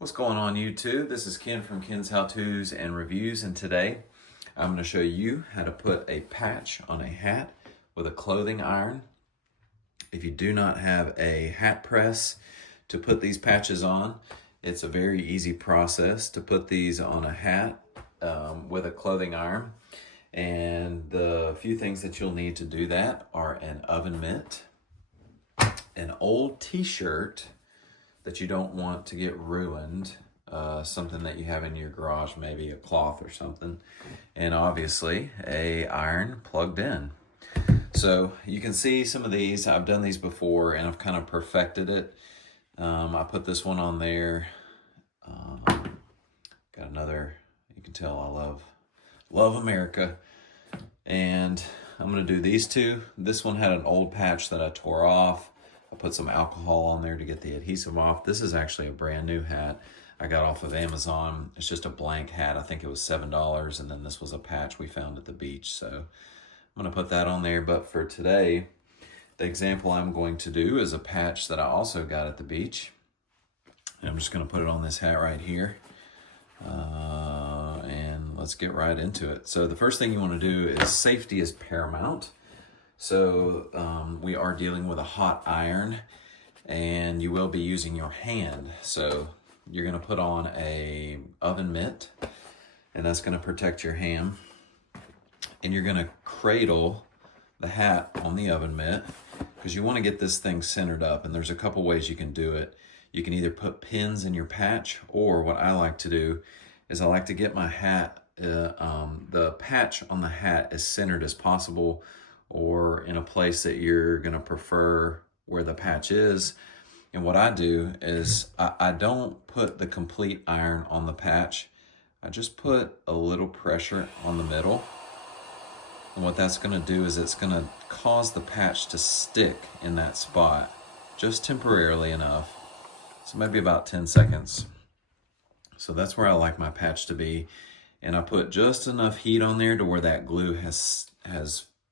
What's going on YouTube? This is Ken from Ken's How To's and Reviews, and today I'm going to show you how to put a patch on a hat with a clothing iron. If you do not have a hat press to put these patches on, it's a very easy process to put these on a hat with a clothing iron. And the few things that you'll need to do that are an oven mitt, an old t-shirt that you don't want to get ruined, something that you have in your garage, maybe a cloth or something, and obviously a iron plugged in. So you can see some of these. I've done these before and I've kind of perfected it. I put this one on there. Got another, you can tell I love America. And I'm gonna do these two. This one had an old patch that I tore off. I put some alcohol on there to get the adhesive off. This is actually a brand new hat I got off of Amazon. It's just a blank hat. I think it was $7, and then this was a patch we found at the beach. So I'm gonna put that on there. But for today, the example I'm going to do is a patch that I also got at the beach. And I'm just gonna put it on this hat right here. And let's get right into it. So the first thing you wanna do is safety is paramount. So we are dealing with a hot iron, and you will be using your hand. So you're gonna put on a oven mitt, and that's gonna protect your hand. And you're gonna cradle the hat on the oven mitt because you wanna get this thing centered up, and there's a couple ways you can do it. You can either put pins in your patch, or what I like to do is I like to get my hat, the patch on the hat as centered as possible, or in a place that you're gonna prefer where the patch is. And what I do is I don't put the complete iron on the patch. I just put a little pressure on the middle. And what that's gonna do is it's gonna cause the patch to stick in that spot just temporarily enough. So maybe about 10 seconds. So that's where I like my patch to be. And I put just enough heat on there to where that glue has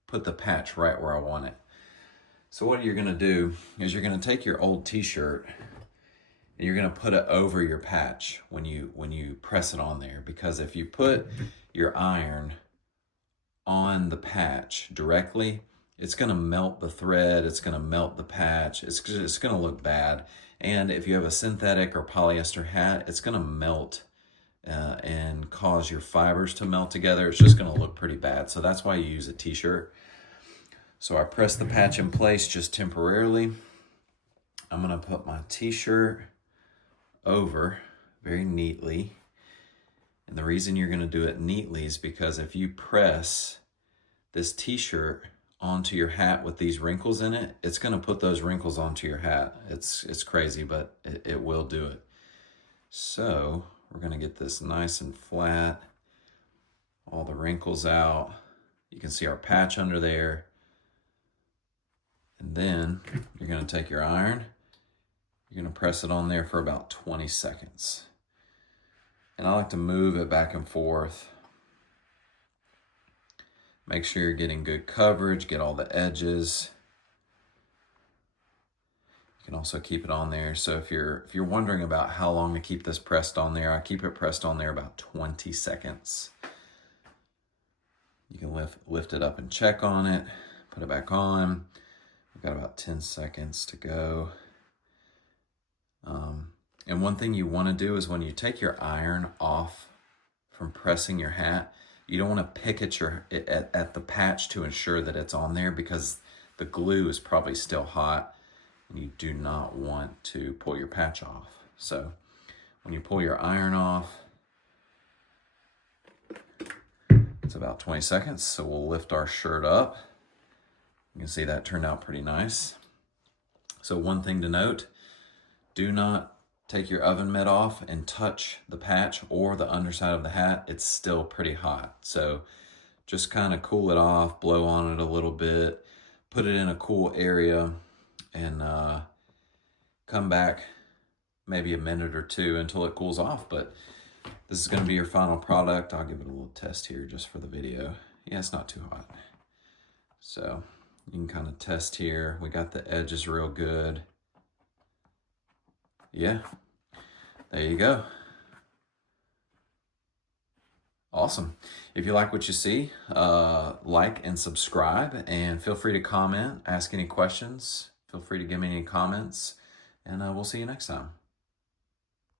put the patch right where I want it. So what you're gonna do is you're gonna take your old t-shirt and you're gonna put it over your patch when you press it on there. Because if you put your iron on the patch directly, it's gonna melt the thread, it's gonna melt the patch, it's gonna look bad. And if you have a synthetic or polyester hat, it's gonna melt and cause your fibers to melt together. It's just gonna look pretty bad. So that's why you use a t-shirt. So I press the patch in place just temporarily. I'm gonna put my t-shirt over very neatly. And the reason you're gonna do it neatly is because if you press this t-shirt onto your hat with these wrinkles in it, it's gonna put those wrinkles onto your hat. It's crazy, but it will do it. So we're gonna get this nice and flat, all the wrinkles out. You can see our patch under there. And then you're gonna take your iron, you're gonna press it on there for about 20 seconds. And I like to move it back and forth. Make sure you're getting good coverage, get all the edges. You can also keep it on there. So if you're wondering about how long to keep this pressed on there, I keep it pressed on there about 20 seconds. You can lift it up and check on it, put it back on. We've got about 10 seconds to go. And one thing you want to do is when you take your iron off from pressing your hat, you don't want to pick at the patch to ensure that it's on there, because the glue is probably still hot and you do not want to pull your patch off. So when you pull your iron off, it's about 20 seconds. So we'll lift our shirt up. You can see that turned out pretty nice. So one thing to note, do not take your oven mitt off and touch the patch or the underside of the hat. It's still pretty hot. So just kind of cool it off, blow on it a little bit, put it in a cool area, and come back maybe a minute or two until it cools off. But this is gonna be your final product. I'll give it a little test here just for the video. Yeah, it's not too hot. So you can kind of test here. We got the edges real good. Yeah, There you go. Awesome. If you like what you see, like and subscribe, and feel free to comment, ask any questions. Feel free to give me any comments, and we'll see you next time.